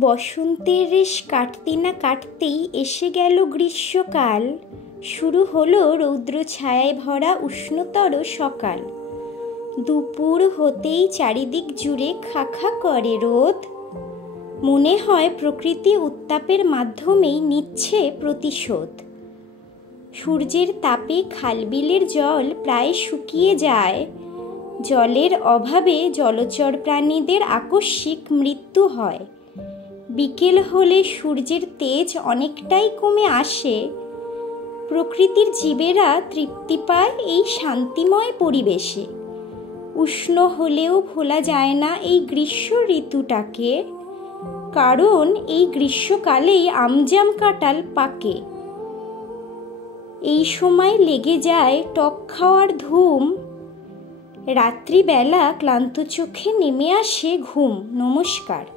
বসন্তের রেশ কাটতে না কাটতেই এসে গেল গ্রীষ্মকাল। শুরু হলো রৌদ্র ছায়ায় ভরা উষ্ণতর সকাল। দুপুর হতেই চারিদিক জুড়ে খা খা করে রোদ। মনে হয় প্রকৃতি উত্তাপের মাধ্যমেই নিচ্ছে প্রতিশোধ। সূর্যের তাপে খালবিলের জল প্রায় শুকিয়ে যায়। জলের অভাবে জলচর প্রাণীদের আকস্মিক মৃত্যু হয়। বিকেল হলে সূর্যের তেজ অনেকটাই কমে আসে। প্রকৃতির জীবেরা তৃপ্তি পায় এই শান্তিময় পরিবেশে। উষ্ণ হলেও ভোলা যায় না এই গ্রীষ্ম ঋতুটাকে, কারণ এই গ্রীষ্মকালেই আমজাম কাঁঠাল পাকে। এই সময় লেগে যায় টক খাওয়ার ধুম। রাত্রিবেলা ক্লান্ত চোখে নেমে আসে ঘুম। নমস্কার।